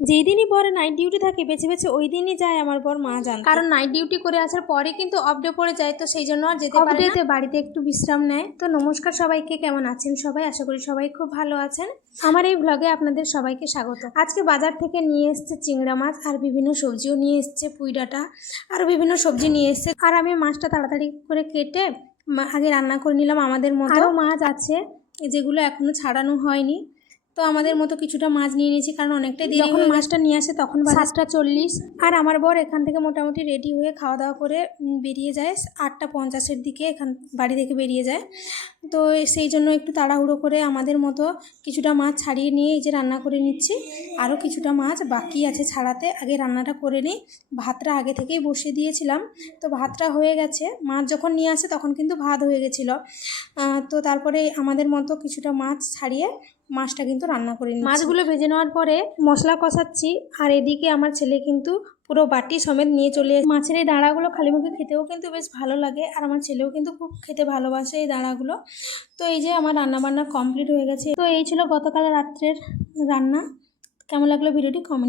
যেই দিনই বর নাইট ডিউটি থাকে বেছে বেছে ওই দিনই যায় আমার বর মাছ আনতে, কারণ নাইট ডিউটি করে আসার পরে কিন্তু অফ ডে পড়ে যায়, তো সেই জন্য আর যেতে পারে না, বাড়িতে একটু বিশ্রাম নেয়। তো নমস্কার সবাইকে, কেমন আছেন সবাই? আশা করি সবাই খুব ভালো আছেন। আমার এই ব্লগে আপনাদের সবাইকে স্বাগত। আজকে বাজার থেকে নিয়ে এসছে চিংড়া মাছ আর বিভিন্ন সবজিও নিয়ে এসছে, পুঁই ডাঁটা আর বিভিন্ন সবজি নিয়ে এসছে। আর আমি মাছটা তাড়াতাড়ি করে কেটে আগে রান্না করে নিলাম আমাদের মতো। আরও মাছ আছে যেগুলো এখনো ছাড়ানো হয়নি, তো আমাদের মতো কিছুটা মাছ নিয়ে নিয়েছি, কারণ অনেকটাই দেরি। যখন মাছটা নিয়ে আসে তখন 7:40, আর আমার বর এখান থেকে মোটামুটি রেডি হয়ে খাওয়া দাওয়া করে বেরিয়ে যায় 8:50-এর দিকে এখান বাড়ি থেকে বেরিয়ে যায়। তো সেই জন্য একটু তাড়াহুড়ো করে আমাদের মতো কিছুটা মাছ ছাড়িয়ে নিয়ে এই যে রান্না করে নিচ্ছি। আরও কিছুটা মাছ বাকি আছে ছাড়াতে, আগে রান্নাটা করে নিই। ভাতটা আগে থেকেই বসিয়ে দিয়েছিলাম, তো ভাতটা হয়ে গেছে। মাছ যখন নিয়ে আসে তখন কিন্তু ভাত হয়ে গেছিলো। তো তারপরে আমাদের মতো কিছুটা মাছ ছাড়িয়ে মাছটা কিন্তু রান্না করে নিচ্ছি। মাছগুলো ভেজে নেওয়ার পরে মশলা কষাচ্ছি, আর এদিকে আমার ছেলে কিন্তু পুরো বাটি সমেত নিয়ে চলে এসেছে। মাছের এই দাঁড়াগুলো খালি মুখে খেতেও কিন্তু বেশ ভালো লাগে, আর আমার ছেলেও কিন্তু খুব খেতে ভালোবাসে এই দাঁড়াগুলো। তো এই যে আমার রান্নাবান্না কমপ্লিট হয়ে গেছে। তো এই ছিল গতকাল রাত্রের রান্না। কেমন লাগলো ভিডিওটি কমেন্ট